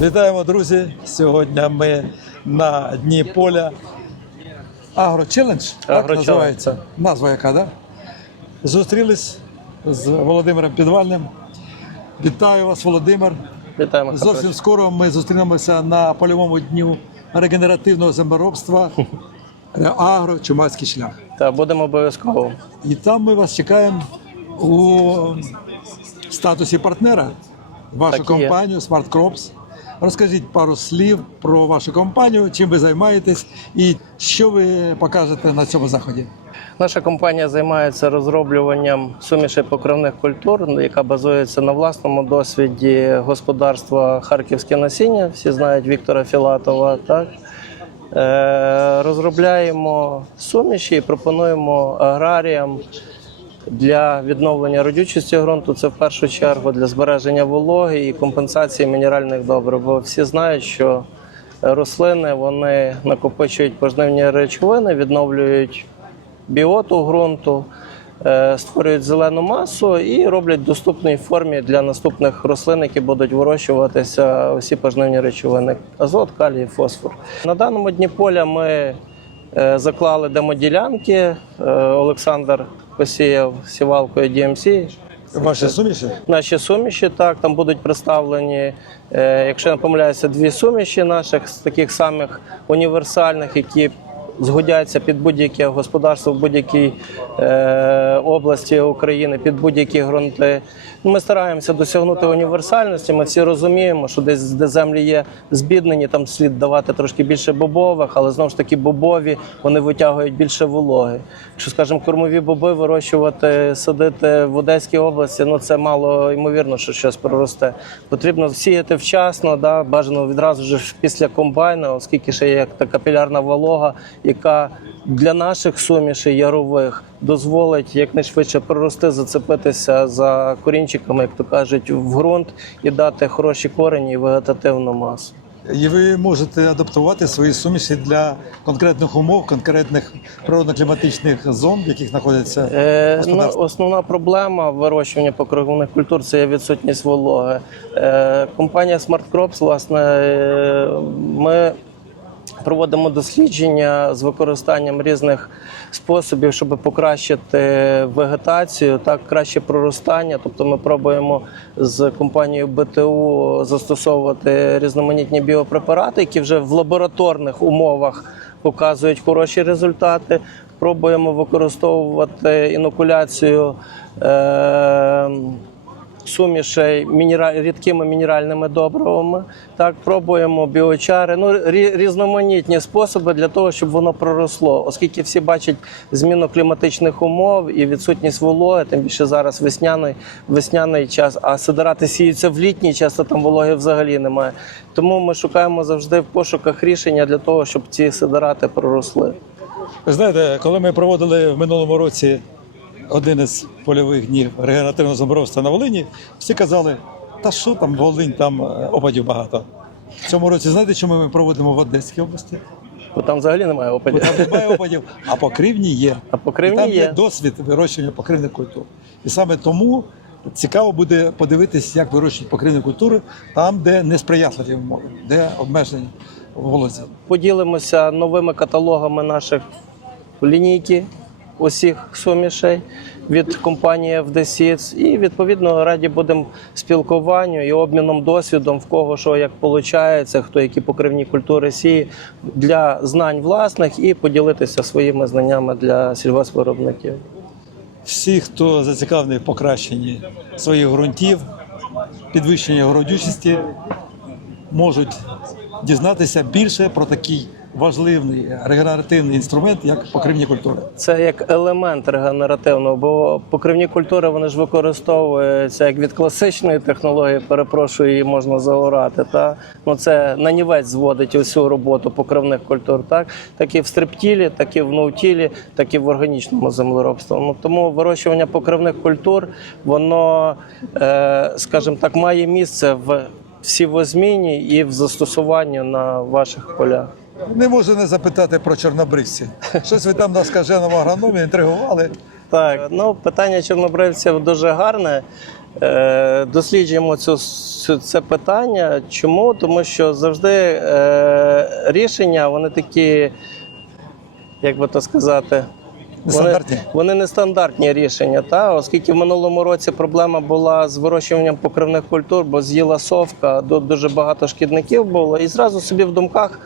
Вітаємо, друзі! Сьогодні ми на дні поля. Агро челендж так називається. Назва яка, да? Зустрілись з Володимиром Підвальним. Вітаю вас, Володимир. Вітаємо. Зовсім скоро ми зустрінемося на польовому дню регенеративного землеробства Агро Чумацький шлях. Та будемо обов'язково. І там ми вас чекаємо у статусі партнера, вашу Так компанію Smart Crops. Розкажіть пару слів про вашу компанію, чим ви займаєтесь і що ви покажете на цьому заході. Наша компанія займається розроблюванням сумішей покривних культур, яка базується на власному досвіді господарства Харківське насіння. Всі знають Віктора Філатова. Так е, розробляємо суміші і пропонуємо аграріям для відновлення родючості ґрунту. Це в першу чергу для збереження вологи і компенсації мінеральних добрив. Бо всі знають, що рослини вони накопичують пожнивні речовини, відновлюють біоту ґрунту, е, створюють зелену масу і роблять доступній формі для наступних рослин, які будуть вирощуватися усі пожнивні речовини: азот, калій, фосфор. На даному дні поля ми е, заклали демоділянки. Е, Посіяв сівалкою DMC. Ваші суміші? Наші суміші так там будуть представлені, е, якщо я не помиляюся, дві суміші наших з таких самих універсальних, які згодяться під будь-яке господарство в будь-якій е, області України, під будь-які ґрунти. Ми стараємося досягнути універсальності. Ми всі розуміємо, що десь де землі є збіднені, там слід давати трошки більше бобових, але знову ж таки бобові вони витягують більше вологи. Якщо, скажімо, кормові боби вирощувати, садити в Одеській області, ну це мало ймовірно, що щось проросте. Потрібно всіяти вчасно, да, бажано відразу ж після комбайна, оскільки ще є як та капілярна волога, яка для наших сумішей ярових дозволить якнайшвидше прорости, зацепитися за корінчиками, як то кажуть, в ґрунт і дати хороші корені і вегетативну масу. І ви можете адаптувати свої суміші для конкретних умов, конкретних природно-кліматичних зон, в яких знаходяться Е, ну, основна проблема вирощування покривних культур це є відсутність вологи. Е, компанія Smart Crops, власне, е, ми проводимо дослідження з використанням різних способів, щоб покращити вегетацію, так краще проростання. Тобто ми пробуємо з компанією БТУ застосовувати різноманітні біопрепарати, які вже в лабораторних умовах показують хороші результати. Пробуємо використовувати інокуляцію. Е- сумішей мінера... рідкими мінеральними добривами. Так, пробуємо біочари, ну різноманітні способи для того, щоб воно проросло, оскільки всі бачать зміну кліматичних умов і відсутність вологи, тим більше зараз весняний, весняний час, а сидирати сіються в літній час, то там вологи взагалі немає. Тому ми шукаємо завжди в пошуках рішення для того, щоб ці сидирати проросли. Ви знаєте, коли ми проводили в минулому році один із польових днів регенеративного землеробства на Волині, всі казали, та що там Волинь, там е, опадів багато. В цьому році знаєте, чому ми проводимо в Одеській області? Бо там взагалі немає Бо опадів. там немає опадів, а покривні є. А покривні І там є є. досвід вирощування покривних культур. І саме тому цікаво буде подивитись, як вирощують покривні культури там, де несприятливі умови, де обмежені в волозі. поділимося новими каталогами наших лінійки усіх сумішей від компанії FD І відповідно раді будемо спілкуванню і обміном досвідом в кого що як виходить, хто які покривні культури сіє для знань власних і поділитися своїми знаннями для сільгоспвиробників. Всі, хто зацікавлений в покращенні своїх ґрунтів, підвищенні родючості, можуть дізнатися більше про такий важливий регенеративний інструмент, як покривні культури. Це як елемент регенеративного, бо покривні культури вони ж використовуються як від класичної технології, перепрошую, її можна заорати. Та ну це нанівець зводить усю роботу покривних культур, так так і в стриптілі, так і в ноутілі, так і в органічному землеробстві. Ну тому вирощування покривних культур, воно, е, скажімо так, має місце в сівозміні і в застосуванні на ваших полях. Не можу не запитати про чорнобривці. Щось ви там на скаженому агрономі інтригували. Так, ну питання чорнобривців дуже гарне. Е, досліджуємо цю, це питання. Чому? Тому що завжди е, рішення вони такі, як би то сказати? Вони, вони нестандартні рішення, та? оскільки в минулому році проблема була з вирощуванням покривних культур, бо з'їла совка, ду- дуже багато шкідників було, і зразу собі в думках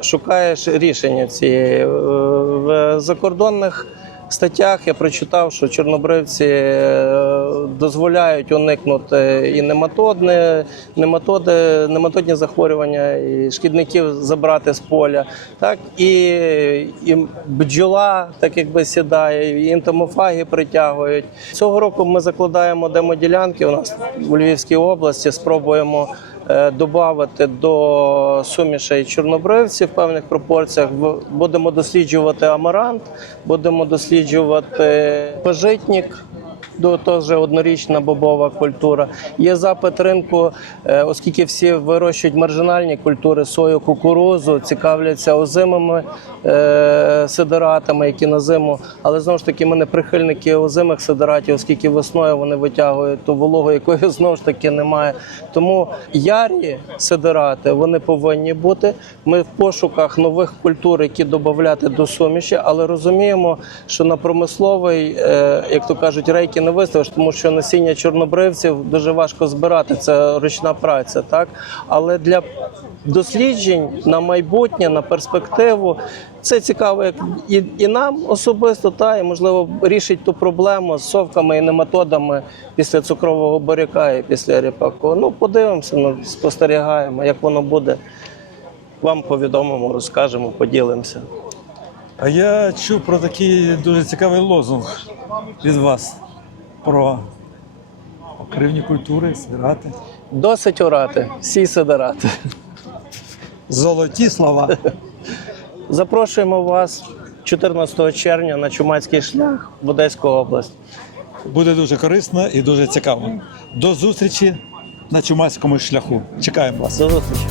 шукаєш рішення цієї. Е, В закордонних статтях я прочитав, що чорнобривці е, дозволяють уникнути і нематодне, нематоди, нематодні захворювання, і шкідників забрати з поля. Так і, і бджола, так якби сідає, і ентомофаги притягують. Цього року ми закладаємо демоділянки. У нас у Львівській області спробуємо. Додати до сумішей чорнобривців в певних пропорціях. Будемо досліджувати амарант, будемо досліджувати пожитник. До теж однорічна бобова культура. Є запит ринку, е, оскільки всі вирощують маржинальні культури, сою, кукурузу, цікавляться озимими е, сидератами, які на зиму. Але знову ж таки, ми не прихильники озимих сидератів, оскільки весною вони витягують ту вологу, якої знову ж таки немає. Тому ярі сидерати вони повинні бути. Ми в пошуках нових культур, які додати до суміші, але розуміємо, що на промисловий, е, як то кажуть, рейки не виставиш, тому що насіння чорнобривців дуже важко збирати. Це ручна праця, так але для досліджень на майбутнє, на перспективу. Це цікаво як і, і нам особисто, та і можливо рішить ту проблему з совками і нематодами після цукрового буряка і після ріпаку. Ну подивимося, ну, спостерігаємо, як воно буде. Вам повідомимо, розкажемо, поділимося. А я чув про такий дуже цікавий лозунг від вас про покривні культури, сирати. Досить орати, всі сидирати. Золоті слова. Запрошуємо вас 14 червня на Чумацький шлях в Одеську область. Буде дуже корисно і дуже цікаво. До зустрічі на чумацькому шляху. Чекаємо вас. До зустрічі.